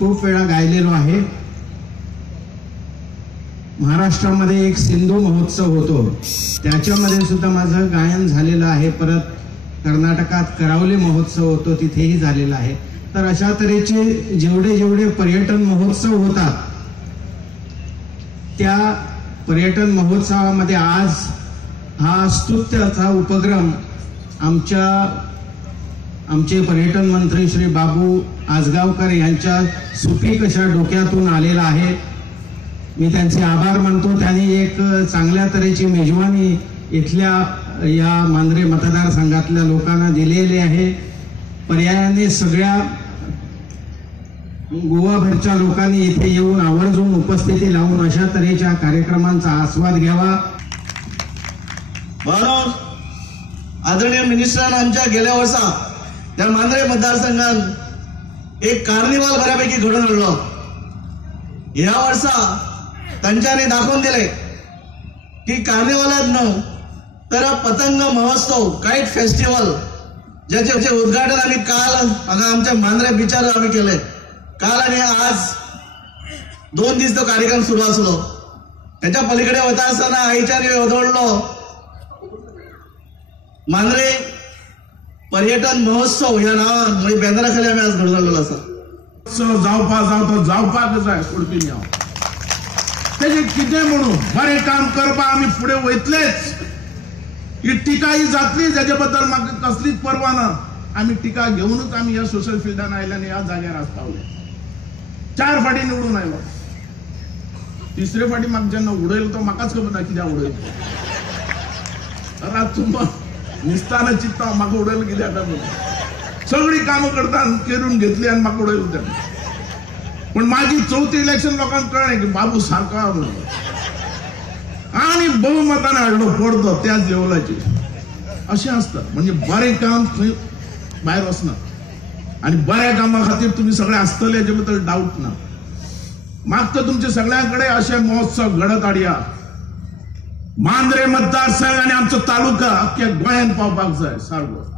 खूप वेळा गायलेलो आहे. महाराष्ट्रामध्ये एक सिंधू महोत्सव होतो, त्याच्यामध्ये सुद्धा माझं गायन झालेलं आहे. परत कर्नाटकात करावली महोत्सव होतो, तिथेही झालेला आहे. तर अशा तऱ्हेचे जेवढे जेवढे पर्यटन महोत्सव होतात, त्या पर्यटन महोत्सवामध्ये आज हा स्तुत्याचा उपक्रम आमचे पर्यटन मंत्री श्री बाबू आजगावकर यांच्या सुपीक अशा डोक्यातून आलेला आहे. मी त्यांचे आभार मानतो. त्यांनी एक चांगल्या तऱ्हेची मेजवानी इथल्या या मांजरे मतदारसंघातल्या लोकांना दिलेली आहे. पर्यायाने सगळ्या गोवाभरच्या लोकांनी इथे येऊन आवर्जून उपस्थिती लावून अशा तऱ्हेच्या कार्यक्रमांचा आस्वाद घ्यावा. आदरणीय मिनिस्टरांना आमच्या गेल्या वर्षा त्या मांजरे मतदारसंघात एक कार्निवाल बऱ्यापैकी घडून आणलं. या वर्षा त्यांच्याने दाखवून दिले की कार्निवालात न तर पतंग महोत्सव, काईट फेस्टिवल, ज्याचे उद्घाटन आम्ही काल आमच्या मांजरे बीचवर आम्ही केले. काल आणि आज 2 दिवस तो कार्यक्रम सुरू असलो. त्याच्या पलीकडे होता असताना आईच्याने ओदळलो मांजरे पर्यटन महोत्सव या नावान म्हणजे बॅनराखाली आम्ही आज घडवलेलो असा. जावपा जाय सोडपी हांव तेजे कितें म्हणून बरें काम करपा आमी फुडें वयतलेच. ही टिका ही जातली, जाचे बद्दल म्हाका कसलीच पर्वा ना. आमी टिका घेऊनच आमी ह्या सोशल फिल्डान आयले आनी ह्या जाग्यार आसपावले. 4 फाटी निवडून आयलो. 3रे फाटी म्हाका जेन्ना उडयलो तो म्हाकाच खबर ना कित्याक उडयलो. रात तुमकां निसताना चित्ता म्हाका उडयलो कित्याक म्हणून. सगळी कामां करता करून घेतली आनी म्हाका उडयलो तेन्ना. पण मागीर 4थें इलेक्शन लोकांक कळ्ळें की बाबू सारको आहा म्हणून आनी बहुमतान हाडलो पडतो त्याच लेवलाचेर. अशें आसता. म्हणजे बरें काम थंय भायर वचना आनी बऱ्या कामा खातीर तुमी सगळे आसतले हेजे बद्दल डावट ना. मागता तुमचे सगळ्यांकडे अशे महोत्सव घडत हाडया. मांद्रे मतदारसंघ आनी आमचो तालुका अख्ख्या गोंयांत पावपाक जाय सारको.